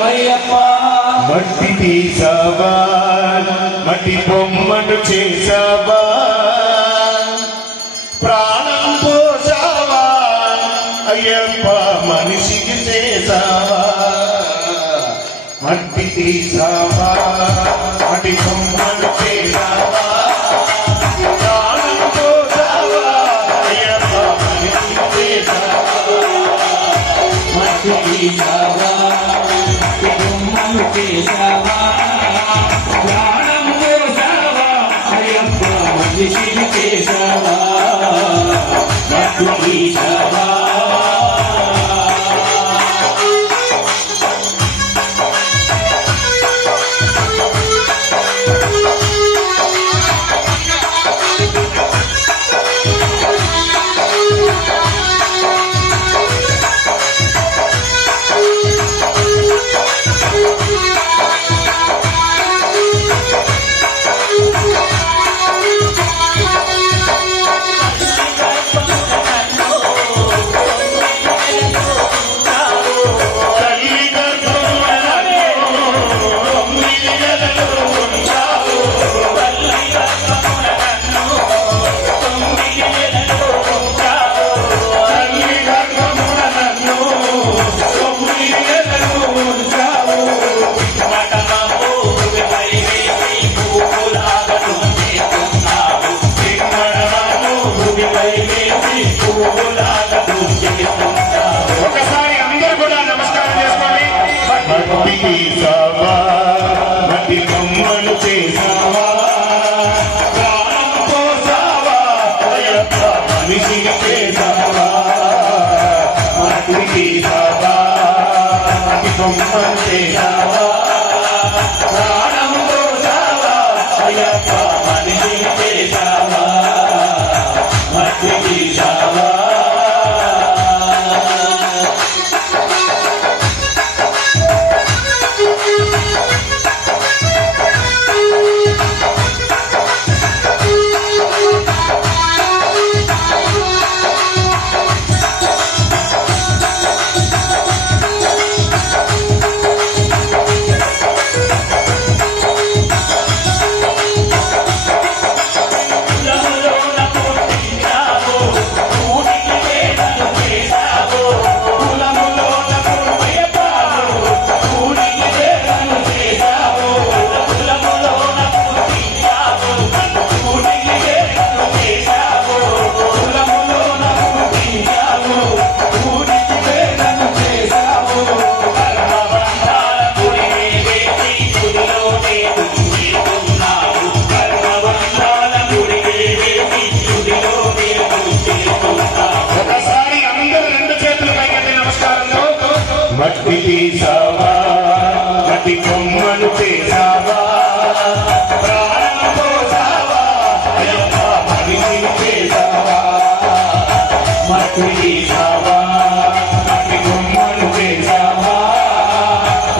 శరణమయ్యప్ప మట్టి తీసావా మట్టి బొమ్మను చేసావా ప్రాణం పోసావా అయ్యప్ప మనిషికి చేసావా మట్టి తీసావా మట్టి బొమ్మను చేసావా ప్రాణం పోసావా అయ్యప్ప మనిషికి చేసావా మట్టి తీసావా మట్టి బొమ్మను చేసావా ప్రాణం పోసావా అయ్యప్ప మనిషికి చేసావా మట్టి తీసావా ఒకసారి అందరూ కూడా నమస్కారం చేసుకోండి. మట్టి తీసావా మట్టి బొమ్మను చేసావా ప్రాణం పోసావా అయ్యప్ప మనిషిని చేసావా మట్టి తీసావా మట్టి బొమ్మను చేసావా ప్రాణం పోసావా అయ్యప్ప మనిషిని చేసావా మట్టి తీసావా మట్టి తీసావా మట్టి బొమ్మను చేసావా ప్రాణం పోసావా అయ్యప్ప మనిషిని చేసావా మట్టి తీసావా మట్టి బొమ్మను చేసావా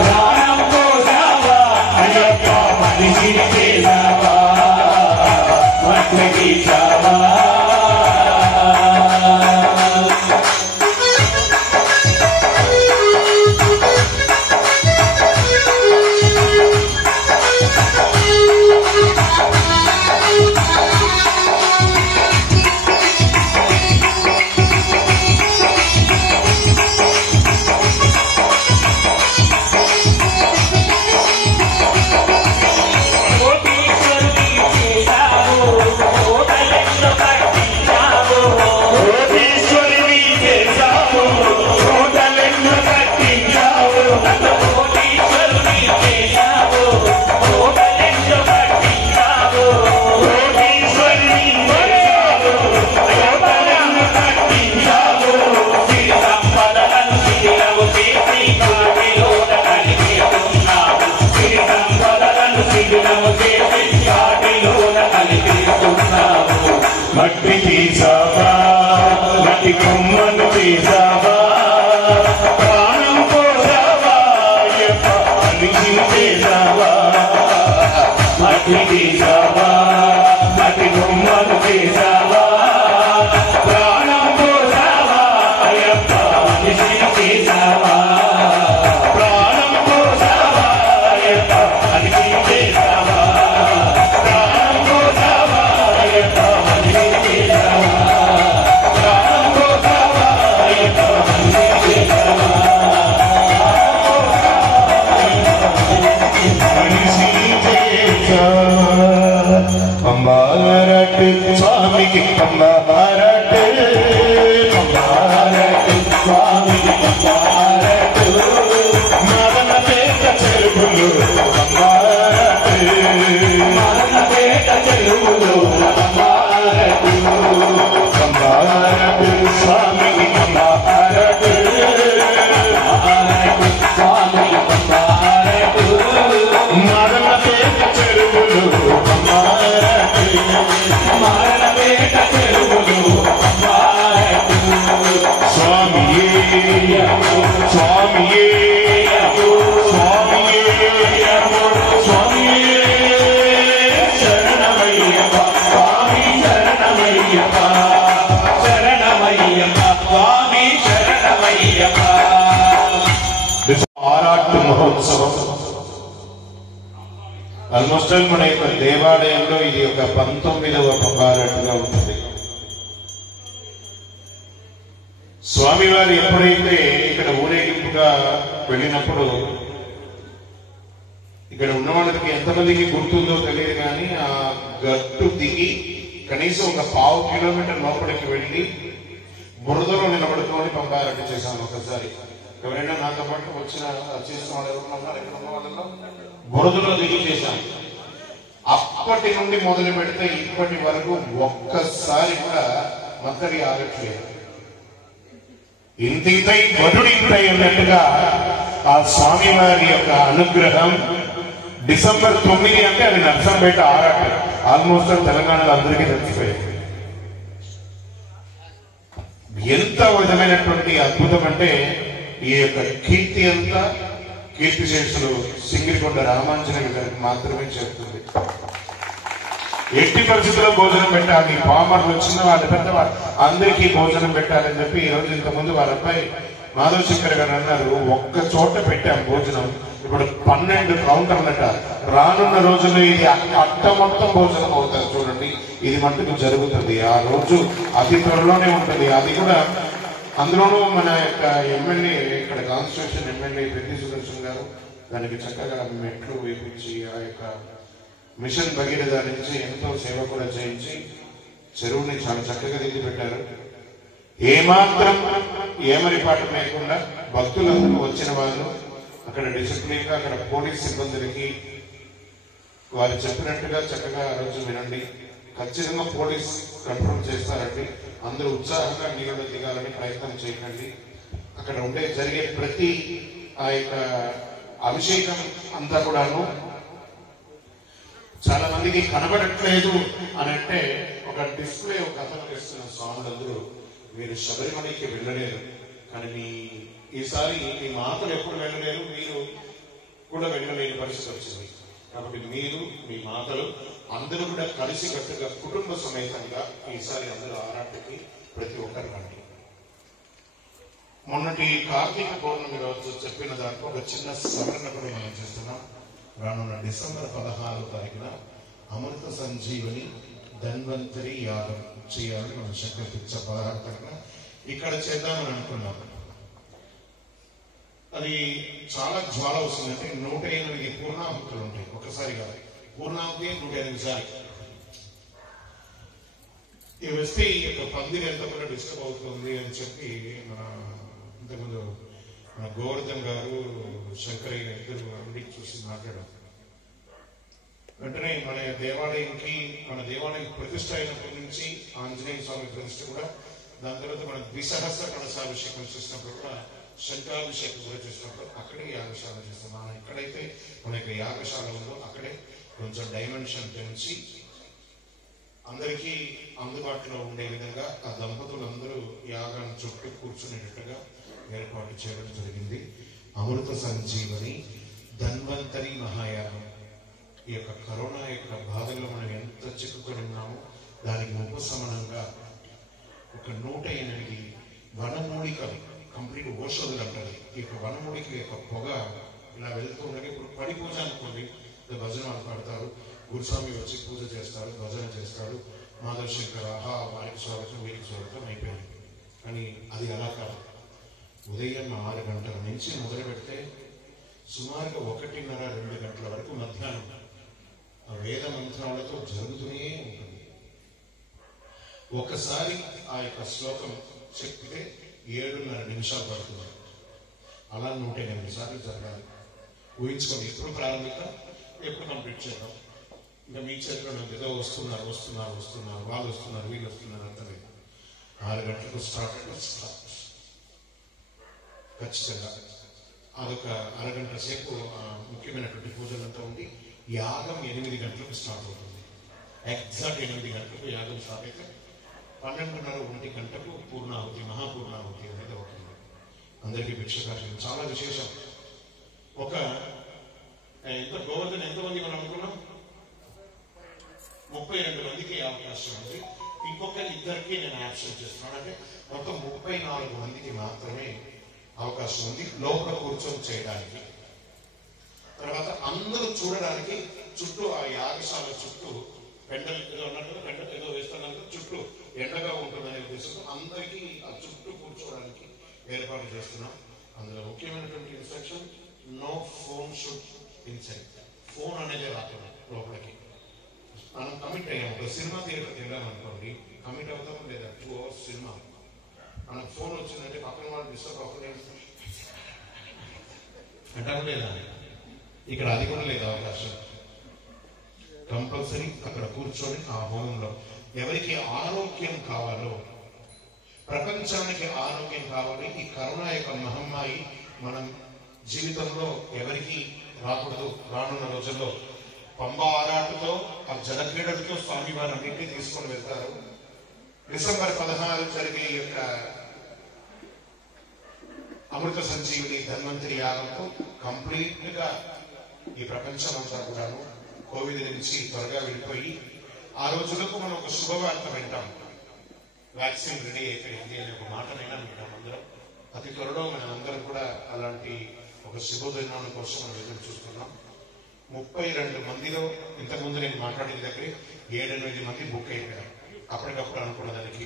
ప్రాణం పోసావా అయ్యప్ప మనిషిని చేసావా మట్టి తీసావా మట్టి తీసావా మట్టి కొమ్మను తీసావా ప్రాణం పోసావా అయ్యప్ప మనిషిని చేసావా మట్టి తీసావా మట్టి కొమ్మను తీసావా ప్రాణం పోసావా అయ్యప్ప మనిషిని చేసావా ప్రాణం హారతి స్వామికి హారతి హారతి స్వామికి హారతి మరణ పేట చెరువులు హారతి మరణ పేట చెరువులు హారతి హారతి స్వామికి హారతి హారతి స్వామికి హారతి మరణ పేట చెరువులు మారణపేట చెరువులు స్వామియే స్వామియే స్వామియే స్వామియే శరణమయ్యప్ప స్వామి శరణమయ్యప్ప శరణమయ్యప్ప స్వామి శరణమయ్యప్ప. ఆరాటు మహోత్సవం ఆల్మోస్ట్ మన యొక్క దేవాలయంలో ఇది ఒక 19వ పొంగారట్టుగా ఉంటుంది. స్వామివారు ఎప్పుడైతే ఇక్కడ ఊరేగింపుగా వెళ్ళినప్పుడు ఇక్కడ ఉన్న వాళ్ళకి ఎంతమందికి గుర్తుందో తెలియదు కానీ ఆ గట్టు దిగి కనీసం ఒక 1/2 కిలోమీటర్ లోపలికి వెళ్ళి బురదలో నిలబడుకొని పొంగారట్టు చేశాను. ఒకసారి ఎవరైనా నాతో పాటు చేసిన వాళ్ళు ఎవరు ఉన్నారు ఇక్కడ ఉన్న వాళ్ళలో బురదలో దిగి చేశాను. అప్పటి నుండి మొదలు పెడితే ఇప్పటి వరకు ఒక్కసారి కూడా మత్తడి ఆగట్లేదు. ఇంతింతై వరుడింతై అన్నట్టుగా ఆ స్వామివారి యొక్క అనుగ్రహం. డిసెంబర్ 9 అంటే అది నర్సంపేట ఆరాట. ఆల్మోస్ట్ తెలంగాణలో అందరికీ తెలిసిపోయింది. ఎంత విధమైనటువంటి అద్భుతం అంటే ఈ యొక్క కీర్తి అంతా కీర్తిశేషులు సింగిరికొండ రామాంజనేయులు గారికి మాత్రమే చెప్తుంది. ఎట్టి పరిస్థితుల్లో భోజనం పెట్టాలి, పామర్లు వచ్చిన వాళ్ళు పెద్దవాళ్ళు అందరికీ భోజనం పెట్టాలని చెప్పి ఈ రోజు ఇంతకుముందు వాళ్ళ అబ్బాయి మాధవ్ శంకర్ గారు అన్నారు, ఒక్క చోట పెట్టాం భోజనం, ఇప్పుడు 12 కౌంటర్లట. రానున్న రోజుల్లో ఇది అట్ట మొత్తం భోజనం అవుతారు. చూడండి, ఇది మట్టుకు జరుగుతుంది. ఆ రోజు అతి త్వరలోనే ఉంటుంది. అది కూడా అందులోనూ మన యొక్క ఎమ్మెల్యే, ఇక్కడ కాన్స్టిట్యూషన్ ఎమ్మెల్యే పెద్ది సుదర్శన్ గారు దానికి చక్కగా మెట్లు వేపించి ఆ యొక్క మిషన్ భగీరథ నుంచి ఎంతో సేవ కూడా చేయించి చెరువుని చాలా చక్కగా దిద్ది పెట్టారు. ఏమాత్రం ఏమరిపాటు లేకుండా భక్తులందరూ వచ్చిన వాళ్ళు అక్కడ డిసిప్లిన్ గా అక్కడ పోలీస్ సిబ్బందులకి వారు చెప్పినట్టుగా చక్కగా ఆ రోజు వినండి. ఖచ్చితంగా పోలీస్ కంట్రోల్ చేస్తారండి. అందరూ ఉత్సాహంగా నీళ్ళలో దిగాలని ప్రయత్నం చేయకండి. అక్కడ జరిగే ప్రతి ఆ యొక్క అభిషేకం అంతా కూడాను చాలా మందికి కనబడట్లేదు అని అంటే ఒక డిస్ప్లే ఒక అతను చేస్తున్న స్వాములందరూ మీరు శబరిమలకి వెళ్ళలేరు, కానీ ఈసారి మీ మాతలు ఎప్పుడు వెళ్ళలేరు, మీరు కూడా వెళ్ళలేని పరిస్థితి వచ్చింది. కాబట్టి మీరు మీ మాతలు అందరూ కూడా కలిసి కట్టుగా కుటుంబ సమేతంగా ఈసారి అందరూ ఆరాటకి ప్రతి ఒక్కరు రండి. మొన్నటి కార్తీక పౌర్ణమి రోజు చెప్పిన దాంట్లో ఒక చిన్న సవరణ కూడా మనం చేస్తున్నాం. రానున్న డిసెంబర్ 16వ తారీఖున అమృత సంజీవని ధన్వంతరి యాగం చేయాలని మనం శంకర్ పిచ్చ 16 తారీఖున ఇక్కడ చేద్దామని అనుకున్నాం. అది చాలా జ్వాల వస్తుంది. అంటే 108 పూర్ణాహుతులు ఉంటాయి. ఒకసారి కాదు, పూర్ణాహుతి 108 సార్లు. ఇవి వస్తే ఈ యొక్క పందిరి ఎంత కూడా డిస్టర్బ్ అవుతుంది అని చెప్పి మన ఇంతకుముందు మన గోవర్ధన్ గారు శంకరయ్య ఇద్దరు ఉండి చూసి మాట్లాడారు. వెంటనే మన దేవాలయంకి ప్రతిష్ట అయినప్పటి నుంచి ఆంజనేయ స్వామి ప్రతిష్ట కూడా, దాని తర్వాత మన ద్విసహస్ర కలశాభిషేకం చేసినప్పుడు కూడా శంకరాభిషేకం కూడా చేసినప్పుడు అక్కడే యాగశాల చేస్తాం. మనం ఎక్కడైతే మన యొక్క యాగశాల ఉందో అక్కడే కొంచెం డైమెన్షన్ పెంచి అందరికీ అందుబాటులో ఉండే విధంగా ఆ దంపతులందరూ యాగాన్ని చుట్టూ కూర్చునేటట్టుగా ఏర్పాటు చేయడం జరిగింది. అమృత సంజీవని ధన్వంతరి మహాయాగం. ఈ యొక్క కరోనా యొక్క బాధల్లో మనం ఎంత చిక్కుకొని ఉన్నామో దానికి ఉపశమనంగా ఒక 108 వనమూలికలు, కంప్లీట్ ఓషధులు అంటారు. ఈ యొక్క వనమూలిక యొక్క పొగ ఇలా వెళ్తూ ఉండగా ఇప్పుడు పడి పూజ అనుకోండి, భజన పాడతారు, గురుస్వామి వచ్చి పూజ చేస్తారు, భజన చేస్తారు, మాధవ్ శంకర్ ఆహా వారికి స్వాగతం వీరికి స్వాగతం అయిపోయింది. కానీ అది అలా కాదు. ఉదయం 6 గంటల నుంచి మొదలు పెడితే సుమారుగా 1:30-2 గంటల వరకు మధ్యాహ్నం ఆ వేద మంత్రాలతో జరుగుతూనే ఉంటుంది. ఒకసారి ఆ యొక్క శ్లోకం చెప్తే 7.5 నిమిషాలు పడుతుంది. అలా 108 సార్లు జరగాలి. ఊహించుకోండి, ఎప్పుడు ప్రారంభిద్దాం, ఎప్పుడు కంప్లీట్ చేద్దాం. ఇంకా మీ చేతిలో ఏదో వస్తున్నారు వాళ్ళు వస్తున్నారు వీళ్ళు వస్తున్నారు అర్థమైంది. 6 గంటలకు స్టార్ట్ ఖచ్చితంగా అదొక అరగంట సేపు ముఖ్యమైనటువంటి పూజలంతా ఉండి యాగం 8 గంటలకు స్టార్ట్ అవుతుంది. ఎగ్జాక్ట్ 8 గంటలకు యాగం స్టార్ట్ అయితే 12:30 1 గంటకు పూర్ణాహుతి మహాపూర్ణాహుతి అనేది అవుతుంది. అందరికీ భిక్షకార్యం చాలా విశేషం. ఒక గోవర్ధన్ ఎంతమంది మనం అనుకున్నాం? 32 మందికి అవకాశం ఉంది. ఇంకొక ఇద్దరికి నేను యాక్సెప్ట్ చేస్తున్నాను. అంటే మొత్తం 34 మందికి మాత్రమే అవకాశం ఉంది లోపల కూర్చొని చేయడానికి. తర్వాత అందరూ చూడడానికి చుట్టూ ఆ యాగశాల చుట్టూ పెండలు ఏదో అన్నట్టు పెండలు ఏదో వేస్తున్నారు, చుట్టూ ఎండగా ఉంటుందనే ఉద్దేశంతో అందరికీ ఆ చుట్టూ కూర్చోవడానికి ఏర్పాటు చేస్తున్నాం. అందులో ముఖ్యమైనటువంటి instruction, no phone should inside. Phone అనేది రాకుండా లోపలికి. మనం కమిట్ అయ్యాం. ఒక సినిమా థియేటర్కి వెళ్ళామనుకోండి, కమిట్ అవుతాం లేదా 2 hours సినిమా, మనకు ఫోన్ వచ్చిందంటే పక్కన వాళ్ళు డిస్టర్బ్ అవ్వలేదు అంటారు లేదా? ఇక్కడ అది కూడా లేదు అవకాశం. కంపల్సరీ అక్కడ కూర్చొని ఆ హోమంలో ఎవరికి ఆరోగ్యం కావాలో, ప్రపంచానికి ఆరోగ్యం కావాలి. ఈ కరోనా యొక్క మహమ్మారి మనం జీవితంలో ఎవరికి రాకూడదు. రానున్న రోజుల్లో పంబ ఆరాటతో ఆ జలక్రీడలతో స్వామి వారు అన్నింటినీ తీసుకొని వెళ్తారు. డిసెంబర్ 16 జరిగే ఈ యొక్క అమృత సంజీవిని ధన్వంతరి యాగంతో కంప్లీట్ గా ఈ ప్రపంచం అంతా కూడాను కోవిడ్ నుంచి త్వరగా వెళ్ళిపోయి ఆ రోజులకు మనం ఒక శుభవార్త వింటాం. వ్యాక్సిన్ రెడీ అయిపోయింది అనే ఒక మాటనైనా వింటాం అందరం. అతి త్వరలో మనం అందరం కూడా అలాంటి ఒక శుభదినం కోసం మనం ఎదురు చూస్తున్నాం. 32 మందిలో ఇంతకుముందు నేను మాట్లాడిన దగ్గర 7-8 మంది బుక్ అయిపోయారు అప్పటికప్పుడు అనుకున్న దానికి.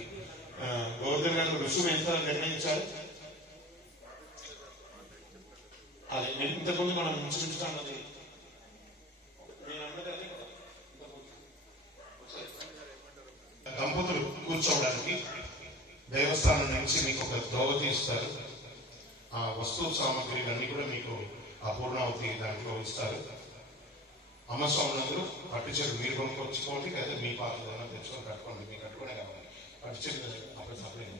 గోవర్ధన్ గారు రుసుము ఎంత నిర్ణయించారు? అది ఇంతకుముందు మనం ఉంచుకుంటున్నది దంపతులు కూర్చోవడానికి దేవస్థానం నుంచి మీకు ఒక దోవతి ఇస్తారు. ఆ వస్తువు సామాగ్రిలన్నీ కూడా మీకు ఆ పూర్ణావతి దాంట్లో ఇస్తారు. అమ్మ స్వాములందరూ పట్టుచీరలు మీరు కొనుక్కొచ్చుకోండి, లేదా మీ పాత్ర ఏదైనా తెచ్చుకొని కట్టుకోండి. మీకు కట్టుకునే కావాలి. పట్టుచీరలు అప్పుడు సపరేట్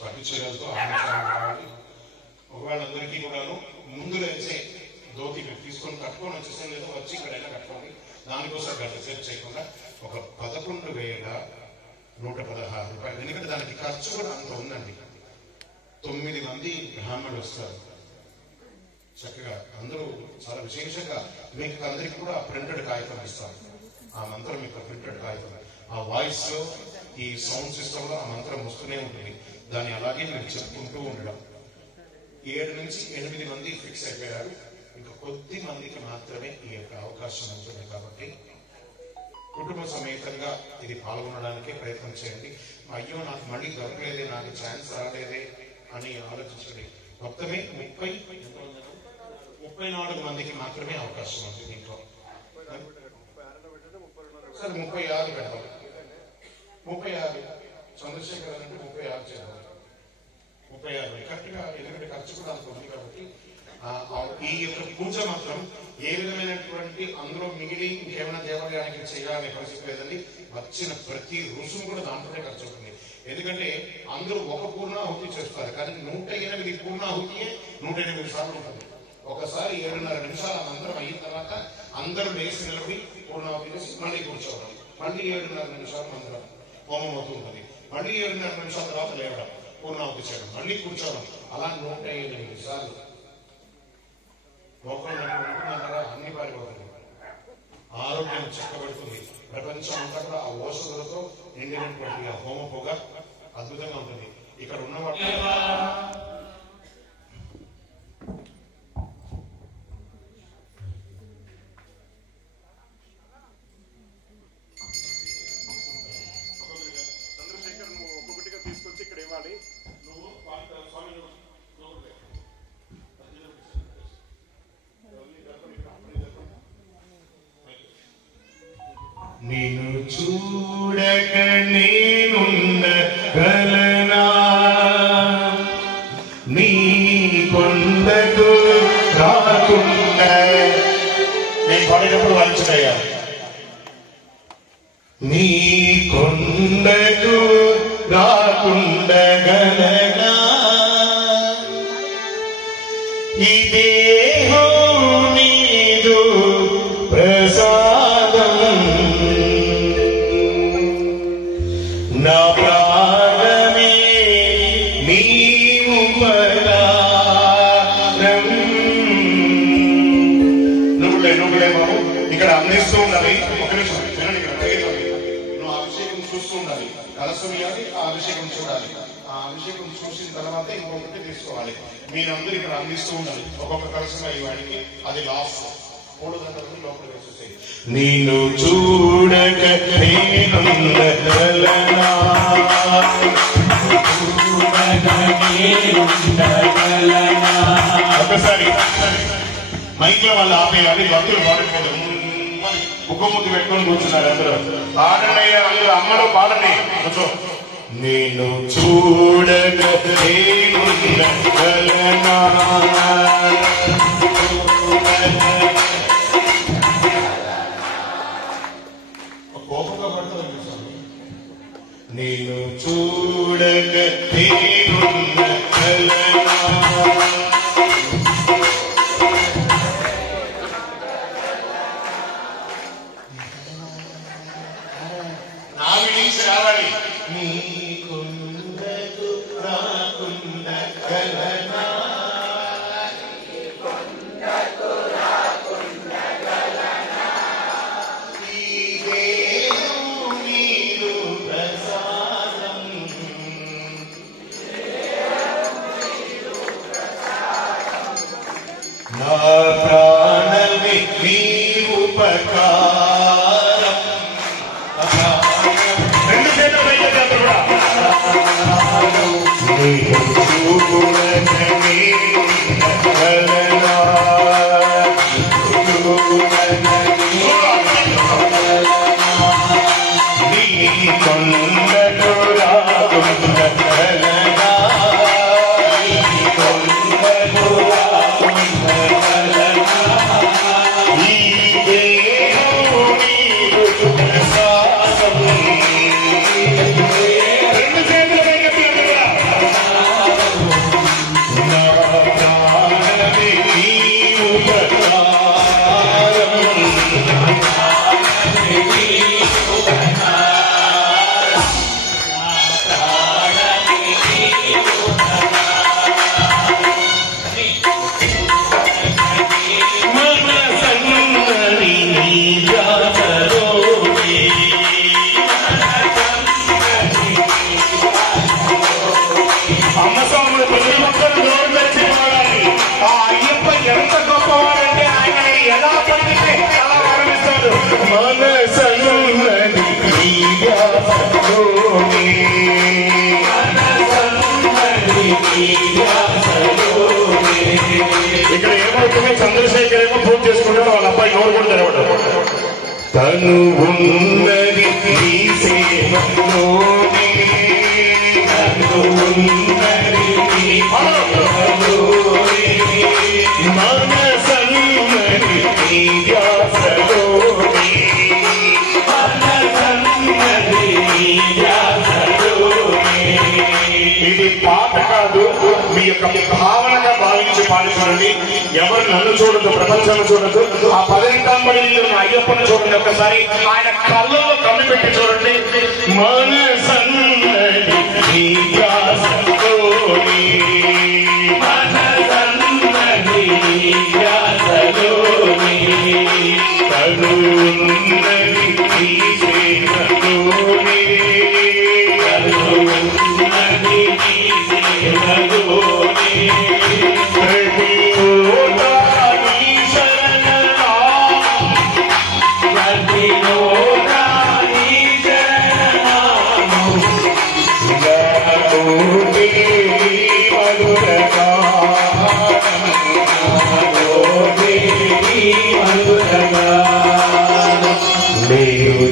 పట్టుచీరలతో కావాలి. ఒకవేళందరికీ కూడాను ముందు లేచే ధోతి మీరు తీసుకొని కట్టుకొని వచ్చేసాం, లేదా వచ్చి ఇక్కడైనా కట్టుకోండి. దానికోసం గంట సేపు చేయకుండా ఒక 11,116 రూపాయలు. ఎందుకంటే దానికి ఖర్చు కూడా అంత ఉందండి. 9 మంది బ్రాహ్మణులు వస్తారు. చక్కగా అందరూ చాలా విశేషంగా మీకు అందరికీ కూడా ప్రింటెడ్ కాగితం ఇస్తారు. ఆ మంత్రం మీకు ప్రింటెడ్ కాగితం, ఆ వాయిస్ లో ఈ సౌండ్ సిస్టమ్ లో ఆ మంత్రం వస్తూనే ఉంటుంది. దాన్ని అలాగే మీరు చెప్పుకుంటూ ఉండడం. 7 నుంచి 8 మంది ఫిక్స్ అయిపోయారు. ఇంకా కొద్ది మందికి మాత్రమే ఈ యొక్క అవకాశం ఉంటుంది. కాబట్టి కుటుంబ సమేతంగా ఇది పాల్గొనడానికి ప్రయత్నం చేయండి. అయ్యో నాకు మళ్ళీ దొరకలేదే, నాకు ఛాన్స్ రాలేదే అని ఆలోచించండి. మొత్తమే 34 మందికి మాత్రమే అవకాశం ఉంది దీంట్లో. సరే 36 పెడతాం. 36 చంద్రశేఖర్ అంటే 36 చేద్దాం. 36 కరెక్ట్ గా, ఎందుకంటే ఖర్చు కూడా అంత ఉంది కాబట్టి. ఈ యొక్క పూజ మాత్రం ఏ విధమైనటువంటి అందులో మిగిలి ఇంకేమైనా దేవాలయానికి చేయాలనే పరిస్థితి లేదండి. వచ్చిన ప్రతి రుసుము కూడా దాంట్లోనే ఖర్చు అవుతుంది. ఎందుకంటే అందరూ ఒక పూర్ణాహుతి చేస్తారు, కానీ 108 పూర్ణాహుతియే 108 సార్లు ఉంటుంది. ఒకసారి 7.5 నిమిషాలు అనంతరం అయిన తర్వాత అందరూ లేచి నిలబడి పూర్ణాహుతి చేసి మళ్ళీ కూర్చోవడం, మళ్ళీ 7.5 నిమిషాలు మందిరం హోమం అవుతుంది, మళ్ళీ 7.5 నిమిషాల తర్వాత లేవడం, పూర్ణాహుతి చేయడం, మళ్ళీ కూర్చోవడం, అలా 108 సార్లు. లోకంలో అన్ని పారిపోతుంది. ఆరోగ్యం చక్కబడుతుంది. ప్రపంచం అంతా కూడా ఆ ఓషధులతో నిండినటువంటి ఆ హోమ పొగ అద్భుతంగా ఉంటుంది. ఇక్కడ ఉన్న వాళ్ళు చంద్రశేఖర్ నువ్వు ఒక్కొక్కటిగా తీసుకొచ్చి ఇక్కడ ఇవ్వాలి. నువ్వు నిన్ను చూడక నేనుండగలనా నీ కొండకు రాకుండా నేను పాడేటప్పుడు వాయించున్నాయా నీ కొండకు రాకుండగలనా ఇదే నీదు ప్రసాదం నా ప్రాణమే నీ ఉపకారం నువ్వులే బాబు ఇక్కడ అందిస్తూ ఉండాలి ఒక నిమిషం వినండి ఇక్కడ నువ్వు అభిషేకం చూస్తూ ఉండాలి కలసం ఇవ్వాలి ఆ అభిషేకం చూడాలి ఆ అభిషేకం చూసిన తర్వాత ఇంకొకటి తీసుకోవాలి మీరందరూ ఇక్కడ అందిస్తూ ఉండాలి ఒక్కొక్క కలసంగా ఇవ్వడానికి అది లాస్ట్ 3 గంటలకు లోపలికి వచ్చేసాయి నిన్ను చూడక నేనుండగలనా ఒకసారి మైక్ లో వాళ్ళు ఆపేయాలి భక్తులు పాడకపోతే ముక్కు ముద్దు పెట్టుకొని కూర్చున్నారు అందరూ పాడనయ్యా అందరూ అమ్మలో పాడని కొంచెం నేను చూడక నేనుండగలనా కోపంగా పడుతుంది నేను చూడక నేనుండగలనా నా విలించి రావాలి నీ కొండకు రాకుండగలనా ఈ దేహం నీదు ప్రసాదం నా ప్రాణమే నీ ఉపకారం రెండు చేతులు పైకెత్తారు కూడా కొండకు రాకుండగలనా కొండకు రాకుండగలనా ఈ దేహం నీదు ప్రసాదం రెండు చేతులు పైకెత్తారు నా ప్రాణమే నీ ఉపకారం అమ్మ స్వాములు ప్రతి ఒక్కరు నోరు తెరిచి పాడాలి ఆ అయ్యప్ప ఎంత గొప్పవాడంటే ఆయన ఎలా పడితే అలా వరమిస్తాడు మనసన్నది ఇక్కడ ఏమవుతుంది చంద్రశేఖర్ ఏమో పూజ చేసుకుంటాడు వాళ్ళ అబ్బాయి నోరు కూడా తెరవడం తను ఉన్నది నీ సేవలోనే తను ఉన్నది నీ సేవలోనే మనసన్నది నీ ధ్యాసలోనే మనసన్నది నీ ధ్యాసలోనే ఇది పాట కాదు మీ యొక్క భావనగా భావించి పాడి చూడండి ఎవరు నన్ను చూడదు ప్రపంచాన్ని చూడదు ఆ పదింటాంబడిలో అయ్యప్పని చూడండి ఒకసారి ఆయన కళ్ళలో కన్ను పెట్టి చూడండి మనసన్నది నీ ధ్యాసలోనే మనసన్నది నీ ధ్యాసలోనే తను ఉన్నది నీ సేవలోనే తను ఉన్నది నీ సేవలోనే ప్రతి ఓటా నీ శరణా ప్రతి ఓటా నీ శరణా నాకోటి మధురగా నాకోటి మధురగా నేను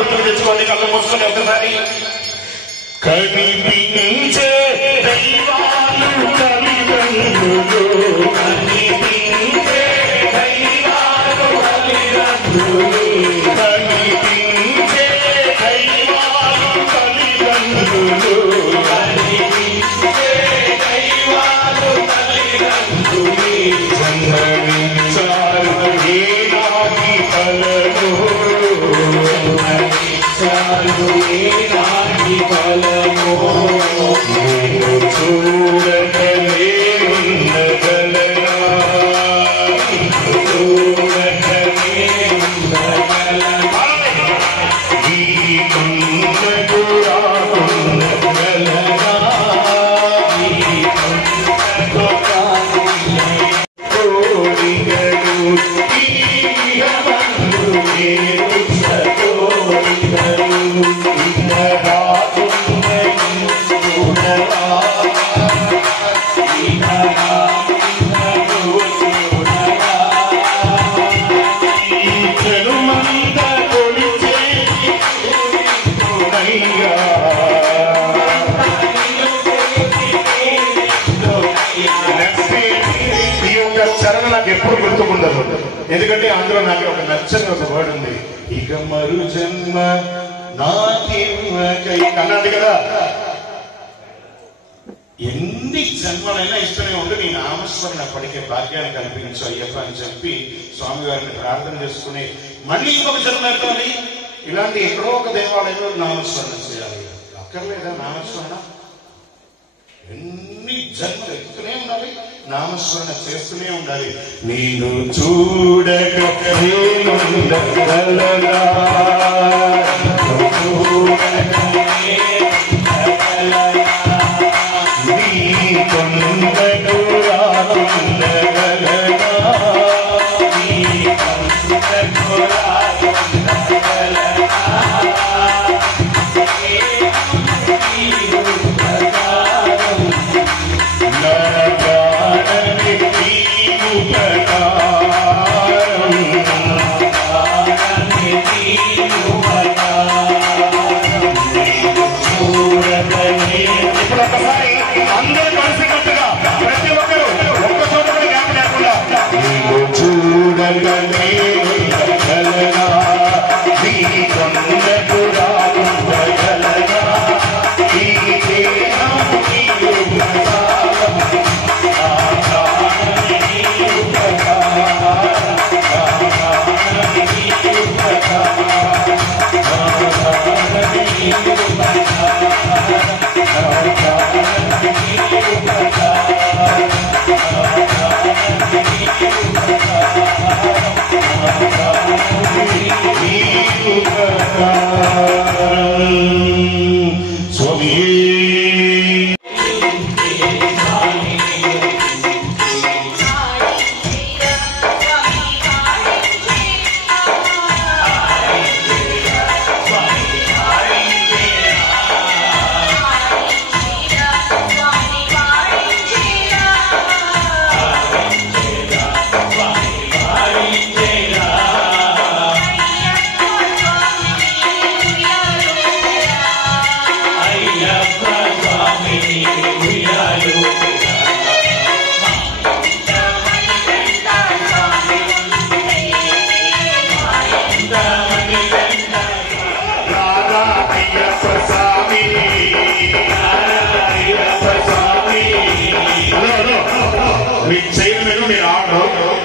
గుర్తుకు తెచ్చుకోండి, కళ్ళు మూసుకొని ఒకసారి. కనిపించే దైవాలు తల్లిదండ్రులు, కనిపించే దైవాలు తల్లిదండ్రులు, కనిపించే దైవాలు తల్లిదండ్రులు, కనిపించే దైవాలు తల్లిదండ్రులు, జన్మనిచ్చారు ఏనాటి ఫలము, జన్మనిచ్చారు ఏనాటి ఫలము, నేను చూడకనే ఉండగలనా, చూడకనే ఉండగలనా, ఈ కొండకు రాకుండగలనా, ఈ కొండకు కోరికలు తీయవను నేను కోరికలు నాకు ఎప్పుడు గుర్తుకుండదు, ఎందుకంటే అందులో నాకు ఒక నచ్చని ఒక వర్డ్ ఉంది, ఇక మరు జన్మ నాకేమకై అన్నది కదా. ఎన్ని జన్మలైనా ఇస్తూనే ఉండి నీ నామస్మరణ పడికే భాగ్యాన్ని కల్పించు అయ్యప్ప అని చెప్పి స్వామివారిని ప్రార్థన చేసుకుని మళ్ళీ ఇంకొక జన్మ ఎత్తాలి. ఇలాంటి ఎక్కడో ఒక దేవాలయంలో నామస్మరణ చేయాలి. అక్కర్లేదా నామస్మరణ? ఎన్ని జన్మలు ఎత్తుతూనే ఉండాలి, నామస్మరణ చేస్తూనే ఉండాలి. నేను చూడక నేనుండగలనా, నీ కొండకు రాకుండగలనా, నీ కొండకు రాకుండగలనా, అందరూ కలిసికట్టుగా ప్రతి ఒక్కరు ఒక్క చోట కూడా గ్యాప్ లేకుండా చూడగలనా, నీ కొండకు రాకుండగలనా, ఈ దేహం నీవు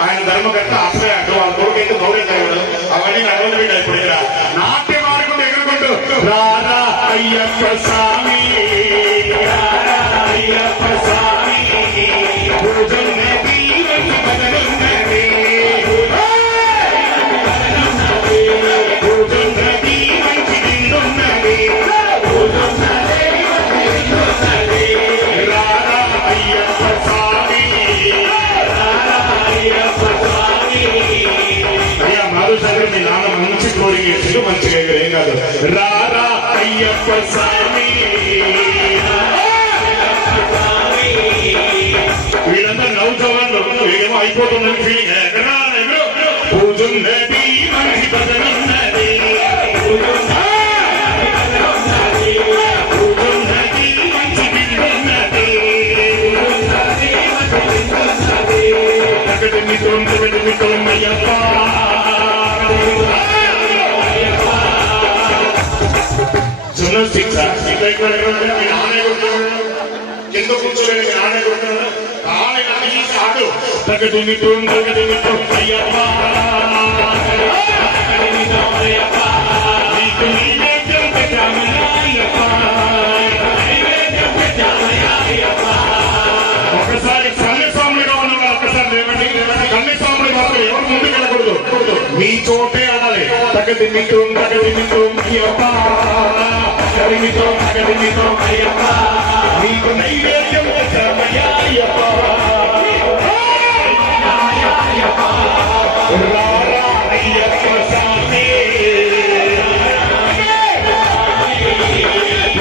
ఆయన ధర్మకర్త అసలే అటు వాళ్ళ కొడుకైతే గౌరవ అవన్నీ నడవలు ఇప్పుడు ఇక్కడ నాట్య మార్గం ఎగురుకుంటూ రారా అయ్యప్ప స్వామి, రారా అయ్యప్ప స్వామి, మీ నాన్న మంచి కోరిక ఇచ్చిండు, మంచిగా ఏం కాదు. రారా అయ్యప్ప స్వామి, వీళ్ళంతా నవ్వుతో వాళ్ళు ఏమో అయిపోతుందని ఫీలింగ్. ఎక్కడ పూజున్నది మంచి భజనున్నది, చిన్న శిక్ష మీ నాన్న కొడుతున్నాడు, కింద కూర్చోలేని మీ నాన్న కొడుతున్నాడు, నాన్న నాన్న ఆడు తగ్గదు మీతో అయ్యప్ప నీకు నైవేద్యం పెట్టామయ్యా అయ్యప్ప. ఒకసారి కన్యస్వాములుగా ఉన్న ఒక్కసారి లేవండి. కన్యస్వాములు మాత్రం ఎవరు ముందుకు వెళ్ళకూడదు, మీ చోటే ఆడాలి. తగ్గది మీతో అయ్యప్ప, తగదిమితో అయ్యప్ప, నీకు నైవేద్యం పెట్టామయ్యా అయ్యప్ప. రారా అయ్యప్ప స్వామి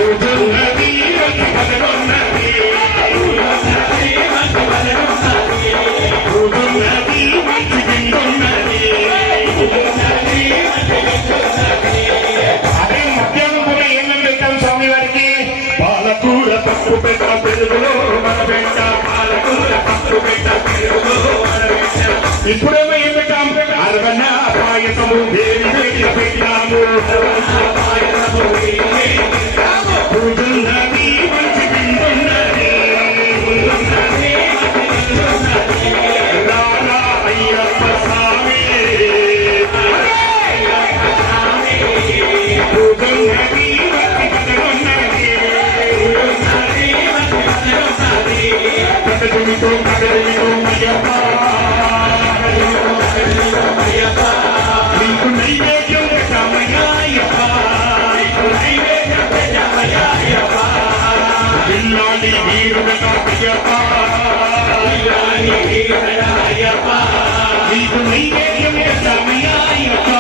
ఉన్నది ఉన్నది అదే మధ్యాహ్నం కూడా ఏమేమి పెట్టాం స్వామి వారికి? పాలకూర పప్పు పెట్ట పెరుగులో మన పెట్ట, పాలకూర పప్పు పెట్ట పెరుగులో మన పెట్ట. ఇప్పుడేమో ఏం పెట్టాం? అరవణ పాయసము వేడి వేడి పెట్టాము. పూజున్నది మంచి పిండున్నది, రారా అయ్యప్ప స్వామి పూజున్నది మంచి కథలున్నది. కథలుతో అయ్యప్ప నీకు నైవేద్యం పెట్టామయ్యా అయ్యప్ప, పిల్లాడి వీరుడట అయ్యప్ప, నీకు నైవేద్యం పెట్టామయ్యా అయ్యప్ప,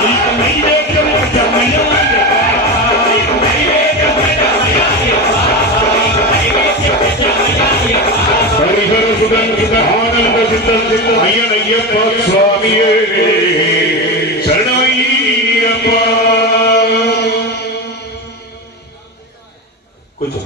నీకు నైవేద్యం పెట్టామయ్యా అయ్యప్ప. హరిహర సుగంధిత ఆనంద సిద్ధ అయ్యనయ్యప్ప స్వామియే శరణమయ్యప్ప. కొంచెం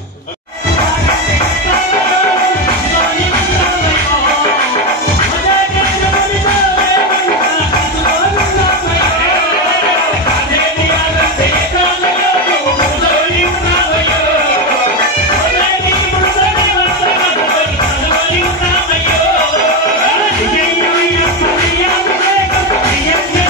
Yeah.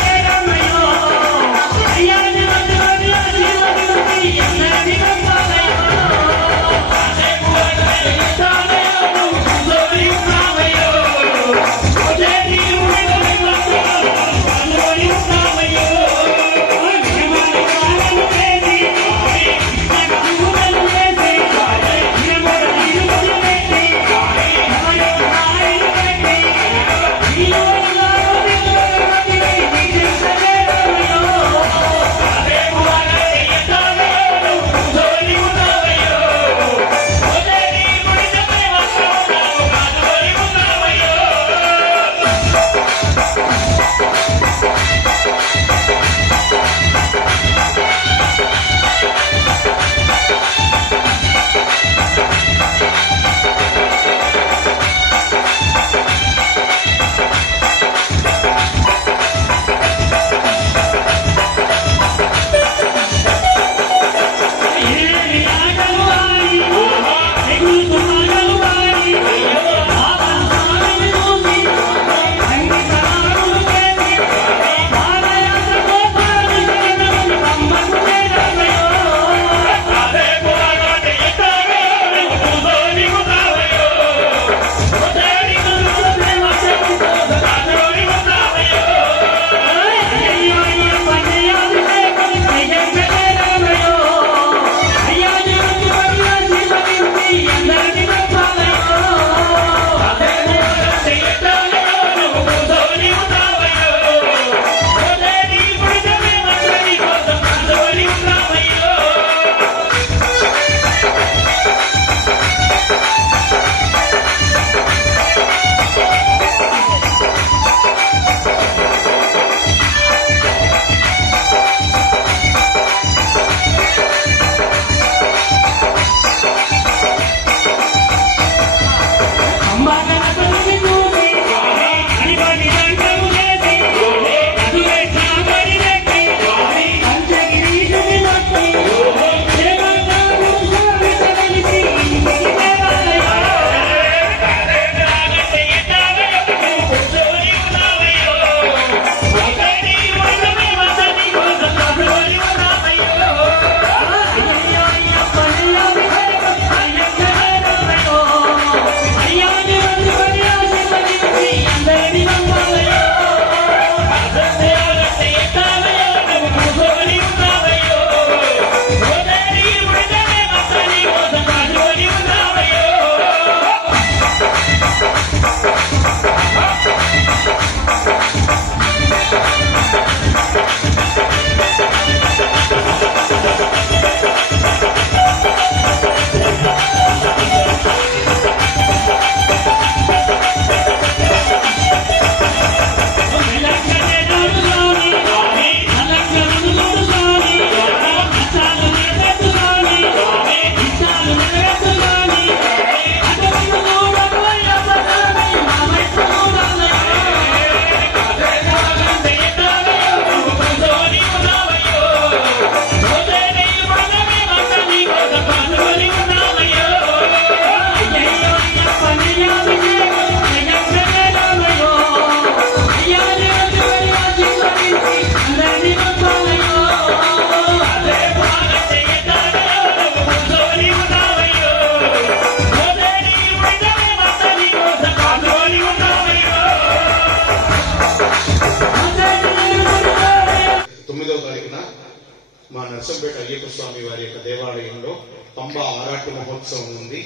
మా నర్సంపేట అయ్యప్ప స్వామి వారి యొక్క దేవాలయంలో పంబ ఆరాట మహోత్సవం ఉంది.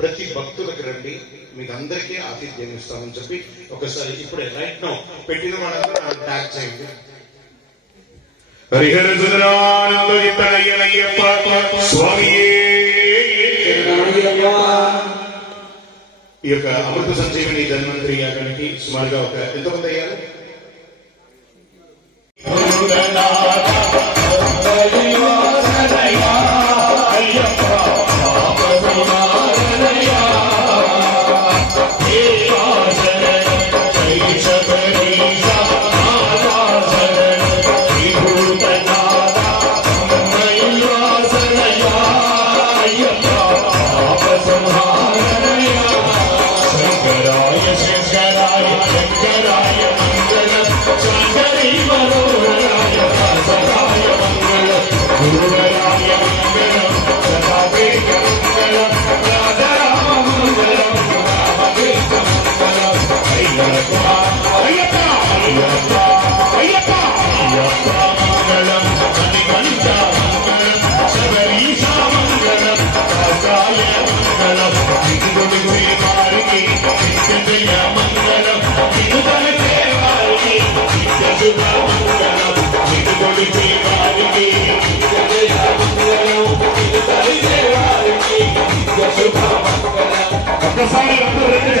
ప్రతి భక్తులకు రండి, మీకు అందరికీ ఆతిథ్యం ఇస్తామని చెప్పి ఒకసారి ఇప్పుడే రైట్ నౌ పెట్టిన వాళ్ళందరూ నాకు ట్యాగ్ చేయండి. హరిహర ఈ యొక్క అమృత సంజీవని ధన్వంతరి యాగానికి సుమారుగా ఒక ఎంతమంది అయ్యారు?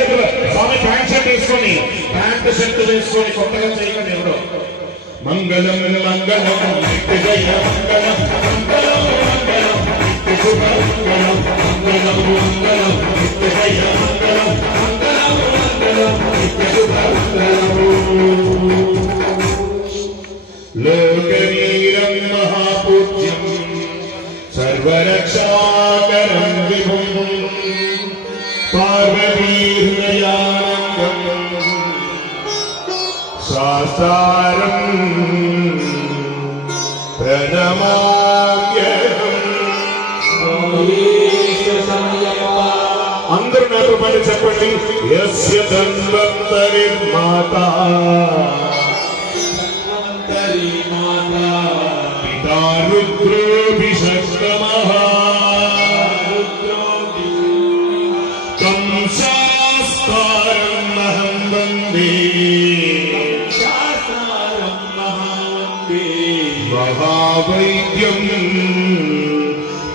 ఒక్కసారి స్వామి ప్యాంట్ షర్ట్ వేసుకొని కొత్తగా చేయకండి ఎవరో. మంగళం మంగళం జయ మంగళం మంగళం మంగళం శుభ మంగళం మంగళం మంగళం జయ మంగళం మంగళం మంగళం శుభ మంగళం. లోకవీరం మహాపూజ్యం సర్వరక్షాకరం విభుం పార్వతీహృదయానందం శాస్త్రం ప్రణమామ్యహం. అందరూ నాతో పాటు చెప్పండి. యస్య ధన్వంతరిర్మాతా పితా రుద్రోభిషక్తమః తం శాస్త్రం అహం వందే మహావైద్యం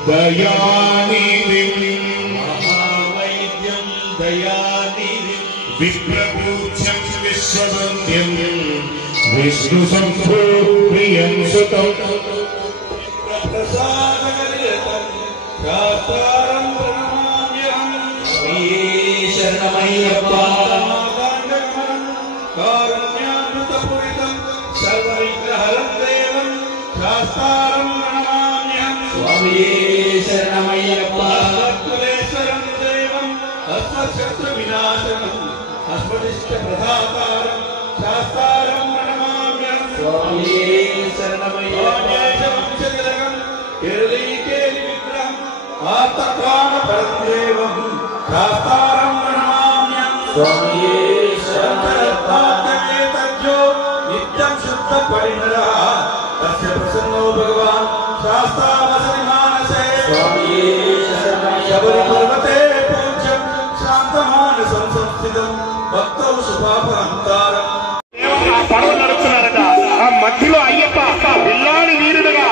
దయానిధిం విప్రపూజ్యం విశ్వవంద్యం విష్ణు సంభో ప్రియం సుతం శరణమయ్యప్ప. కారుణ్యామృతపూరితం సర్వవిగ్రహరం దేవం శాస్త్రం ప్రణమామ్యహం. స్వామియే శరణమయ్యప్ప. కులేశ్వరం దేవం అస్మశత్రు వినాశనం అస్మదిష్ట ప్రదాతారం శాస్త్రం ప్రణమామ్యహం. స్వామియే శరణమయ్యప్ప. వంశతిలకం కేరళీకేలి విగ్రహం ఆత్మకాన పరం దేవం శాస్త్రం ప్రణమామ్యహం. స్వామియే శరణమయ్యప్ప. నిత్యం శుద్ధ పరిణరః తస్య ప్రసన్నో భగవాన్ శాస్త్రావసరి మానసే. స్వామియే శబరి పర్వతే పూజ్యం శాంతమానసం సంస్థితం భక్తౌ శుభాపహంతారం. పడవ నడుస్తున్నారట. ఆ మధ్యలో అయ్యప్ప పిల్లాడి వీరుడుగా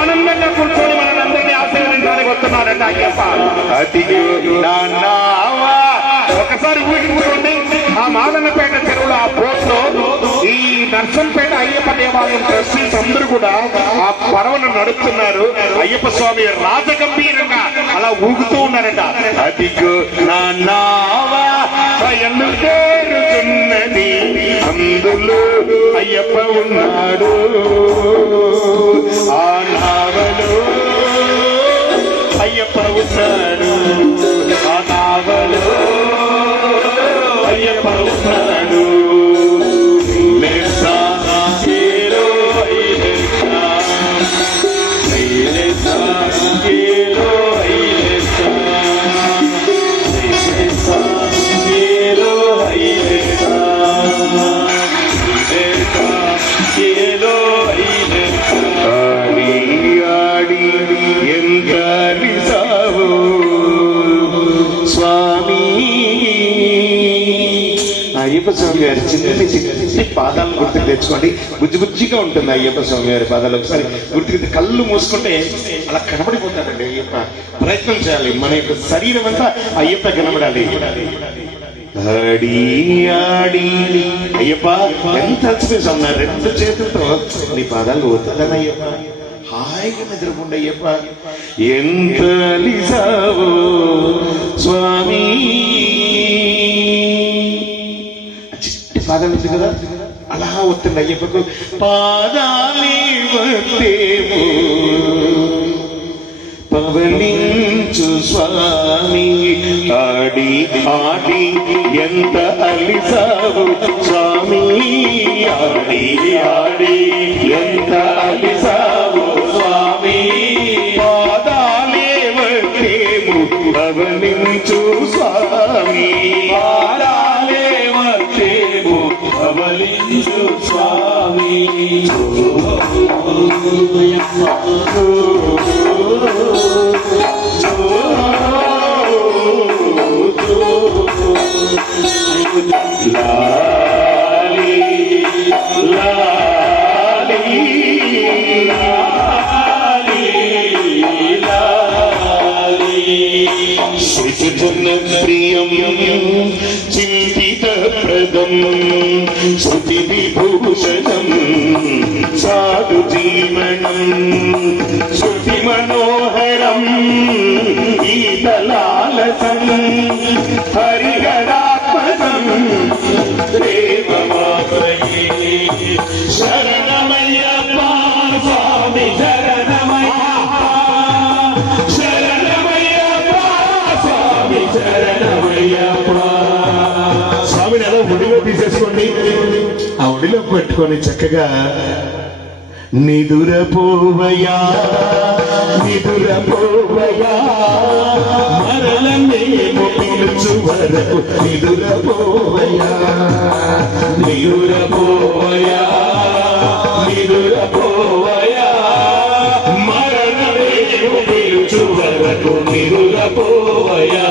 ఆనందంగా కూర్చొని మనందరినీ ఆశీర్వదించడానికి వస్తున్నారట అయ్యప్ప. ఒకసారి ఊహించుకోండి, ఆ మాదన్నపేట చెరువులో ఆ బోట్ లో ఈ నర్సంపేట అయ్యప్ప దేవాలయం ట్రస్టీస్ అందరూ కూడా ఆ పడవను నడుపుతున్నారు. అయ్యప్ప స్వామి రాజగంభీరంగా అలా ఊగుతూ ఉన్నారట. అదిగో నా నావా బయలుదేరుతున్నది, అందులో అయ్యప్ప ఉన్నాడు. ఆ నావలో అయ్యప్ప ఉన్నాడు. ఆ నావలో అయ్యప్ప ఉన్నాడు. అయ్యప్ప స్వామి గారి చిన్ని పాదాలను గుర్తుకు తెచ్చుకోండి. బుజ్జి బుజ్జిగా ఉంటుంది అయ్యప్ప స్వామి గారి పాదాలు. ఒకసారి గుర్తుకు కళ్ళు మూసుకుంటే అలా కనబడిపోతాడండి అయ్యప్ప. ప్రయత్నం చేయాలి, మన యొక్క శరీరం అంతా అయ్యప్ప కనబడాలి. ఆడి ఆడి అయ్యప్ప ఎంత అలసిపోయి నా 2 చేతులతో నీ పాదాలు వద్దాలని అయ్యప్ప హాయిగా నిద్రపోండి అయ్యప్ప. ఎంత అలిసావో స్వామి. చిట్టి పాదాలు ఉంది కదా, అలా వస్తుంది అయ్యప్పకు. పాదాలి వస్తేమో పవలించు స్వామి. ఆడి ఆడి ఎంత అలిసావు స్వామి. ఆడి ఆడి ఎంత అలిసావు స్వామి. పాదాలే వచ్చేము పవలించు స్వామి. పాదాలే వచ్చేము పవలించు స్వామి. ప్రియం చింతిత ప్రదం శృతి విభూషణం సాధు జీవనం శృతి మనోహరం ఈతలాలసం హరిహరాత్మకం దేవమాత్రయే. శరణమయ్యప్ప స్వామి శరణమయ్యప్ప. శరణమయ్యప్ప స్వామి శరణమయ్యప్ప. స్వామిని ఎలా ఒడిలో తీసేసుకోండి, ఆ ఒడిలో పెట్టుకొని చక్కగా నిదురపోవయా నిదురపోవయా మరలమేమో పిలుచు వరకు నిదురపోవయా నిదురపోవయా నిదురపోవయా మరలమేమో పిలుచు వరకు నిదురపోవయా.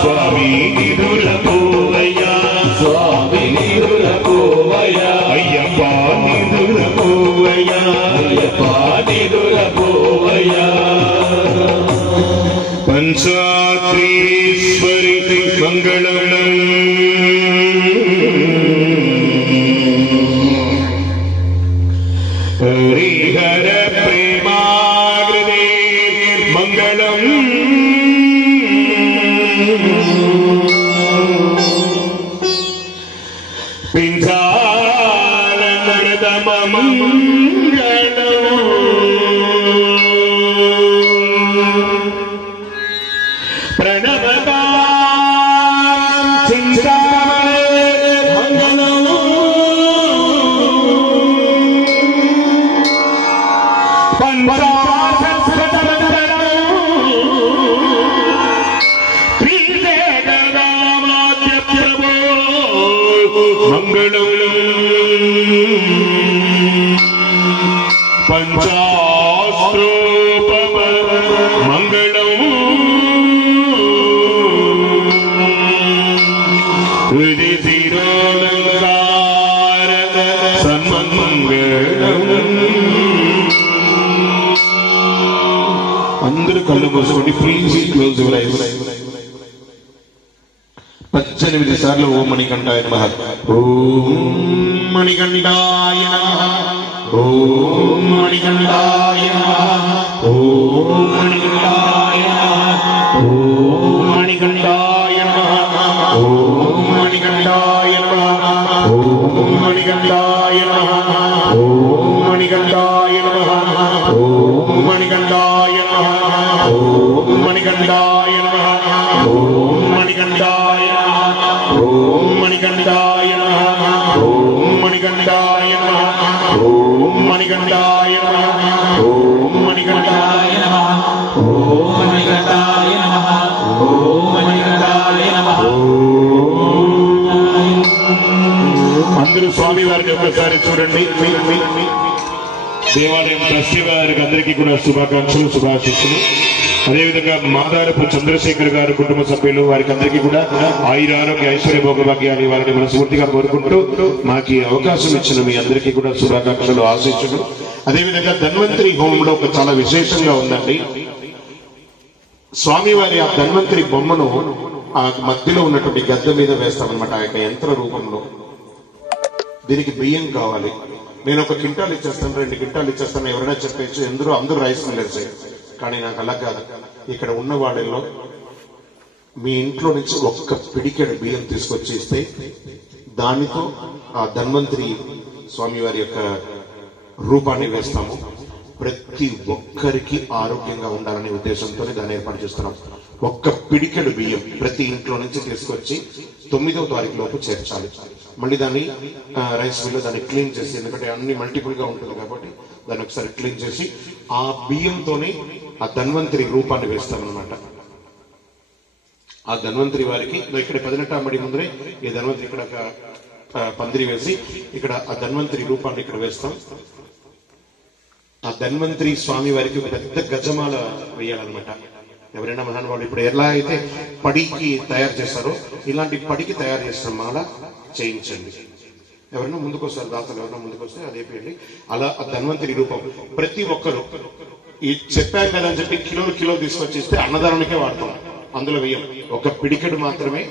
స్వామి నిదురపోవయా స్వామి నిదురపోవయా. అయ్యప్ప నిదురపోవయా అయ్యప్ప నిదురపోవయా. పంచాత్రీశ్వరి మంగళం హరిహర ప్రేమాగ్రదే మంగళం. పంచాస్త్రోపమ మంగళం హృది శిరోలంకార సన్మంగళం. అందరూ కళ్ళు మూసుకోండి, ప్లీజ్ క్లోజ్ యువర్ ఐస్. 18 సార్లు ఓం మణికంఠాయ నమః. ఓం మణికంఠాయ నమః. ఓం మణికంఠాయ నమః. ఓం మణికంఠాయ నమః. ఓం మణికంఠాయ నమః. ఓం మణికంఠాయ నమః. ఓం మణికంఠాయ నమః. ఓం మణికంఠాయ నమః. ఓం మణికంఠాయ నమః. ఓం మణికంఠాయ నమః. ఓం మణికంఠాయ నమః. ఓం మణికంఠాయ నమః. ఓం మణికంఠాయ నమః. ఓం మణికంఠాయ నమః. ఓం మణికంఠాయ నమః. ఓం మణికంఠాయ నమః. ఓం మణికంఠాయ నమః. అందరూ స్వామి వారిని ఒకసారి చూడండి. దేవాలయం ట్రస్టీ వారికి అందరికీ కూడా శుభాకాంక్షలు, శుభాశిస్సులు. అదేవిధంగా మాదారపు చంద్రశేఖర్ గారు కుటుంబ సభ్యులు వారికి అందరికీ కూడా ఆయురారోగ్య ఐశ్వర్య భోగభాగ్యాలు వారిని మనస్ఫూర్తిగా కోరుకుంటూ మాకు అవకాశం ఇచ్చిన మీ అందరికీ కూడా శుభాకాంక్షలు ఆశించును. అదేవిధంగా ధన్వంతరి హోమంలో ఒక చాలా విశేషంగా ఉందండి. స్వామివారి ఆ ధన్వంతరి బొమ్మను ఆ మధ్యలో ఉన్నటువంటి గద్దె మీద వేస్తామన్నమాట, ఆ యొక్క యంత్ర రూపంలో. దీనికి బియ్యం కావాలి. నేను 1 క్వింటాల్ ఇచ్చేస్తాను, 2 క్వింటాల్ ఇచ్చేస్తాను ఎవరైనా చెప్పచ్చు, అందరూ రైస్ మిల్లర్స్. కానీ నాకు అలా కాదు. ఇక్కడ ఉన్న వాళ్ళలో మీ ఇంట్లో నుంచి 1 పిడికెడు బియ్యం తీసుకొచ్చి ఇస్తే దానితో ఆ ధన్వంతరి స్వామివారి యొక్క రూపాన్ని వేస్తాము. ప్రతి ఒక్కరికి ఆరోగ్యంగా ఉండాలనే ఉద్దేశంతో దాన్ని ఏర్పాటు చేస్తున్నాం. 1 పిడికెడు బియ్యం ప్రతి ఇంట్లో నుంచి తీసుకొచ్చి 9వ తారీఖు లోపు చేర్చాలి. మళ్ళీ దాన్ని రైస్ మిల్ దాన్ని క్లీన్ చేసి, ఎందుకంటే అన్ని మల్టిపుల్ గా ఉంటుంది కాబట్టి దాన్ని ఒకసారి క్లీన్ చేసి ఆ బియ్యంతోనే ఆ ధన్వంతరి రూపాన్ని వేస్తామన్నమాట. ఆ ధన్వంతరి వారికి ఇక్కడ 18వ మడి ముందరే ఈ ధన్వంతరి ఇక్కడ పందిరి వేసి ఇక్కడ ఆ ధన్వంతరి రూపాన్ని ఇక్కడ వేస్తాం. ఆ ధన్వంతరి స్వామి వారికి ఒక పెద్ద గజమాల వేయాలన్నమాట. ఎవరైనా మహానుభావులు ఇప్పుడు ఎలా అయితే పడికి తయారు చేస్తారో ఇలాంటి పడికి తయారు చేసిన మాల చేయించండి. ఎవరైనా ముందుకు వస్తారు, దాతలు ఎవరైనా ముందుకు వస్తే అదే పేయండి. అలా ఆ ధన్వంతరి రూపం ప్రతి ఒక్కరు ఈ చెప్పాను కదా అని చెప్పి కిలో తీసుకొచ్చిస్తే అన్నదానానికే వాడతాం, అందులో వేయం. 1 పిడికెడు మాత్రమే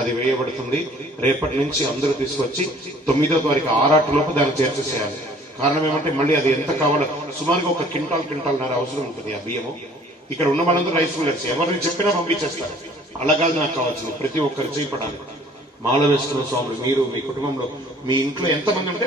అది వేయబడుతుంది. రేపటి నుంచి అందరూ తీసుకొచ్చి 9వ తారీఖు 6 లోపు దాన్ని చేర్చేసేయాలి. కారణం ఏమంటే మళ్ళీ అది ఎంత కావాలో సుమారుగా 1 క్వింటాల్న్నర అవసరం ఉంటుంది ఆ బియ్యము. ఇక్కడ ఉన్న వాళ్ళందరూ రైస్ మిల్లర్స్, ఎవరిని చెప్పినా పంపించేస్తారు. అలా కాదు నాకు కావాల్సింది ప్రతి ఒక్కరు చేపడాలి. మాల వేసుకున్న స్వాములు మీరు మీ కుటుంబంలో మీ ఇంట్లో ఎంతమంది ఉంటే